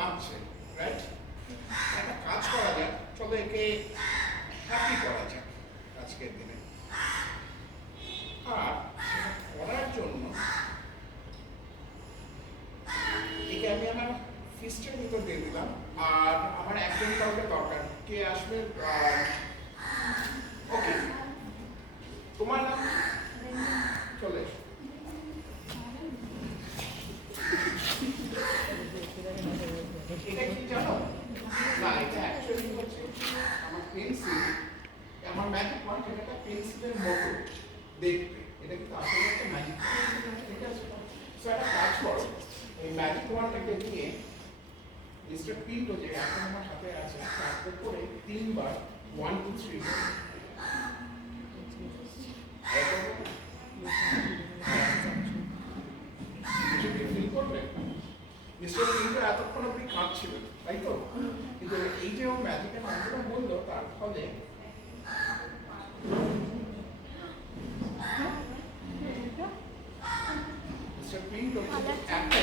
কাঁদছে, রাইট? একটা কাজ করা যাক, চলো একে হ্যাপি করা যাক আজকের দিনে। আর সেটা করার জন্য একে আমি আমার ফিস্টের ভিতর দিয়ে দিলাম। আর আমার একজন কাউকে দরকার, কে আসবে? ওকে, তোমার নাম চলে এসো। এটা কি জানো? না, এটা অ্যাকচুয়ালি হচ্ছে আমার পেন্সিল, আমার ম্যাজিক ওয়ান্ড, এটা একটা পেন্সিলের মতো দেখতে। এটা কিন্তু আসলে একটা ম্যাজিক, ঠিক আছে? সো একটা কাজ করো, এই ম্যাজিক ওয়ান্ডটাকে নিয়ে মিস্টার পিন্টো যে এখন আমার হাতে আছে তার উপরে 3 বার 1 2 3 ফিল করবে। মিস্টার পিন্টো এতক্ষণ অব্দি কাঁদছিল, তাই তো? কিন্তু এই যে ও ম্যাজিকের নামটা বললো, তার ফলে মিস্টার পিন্টো একটা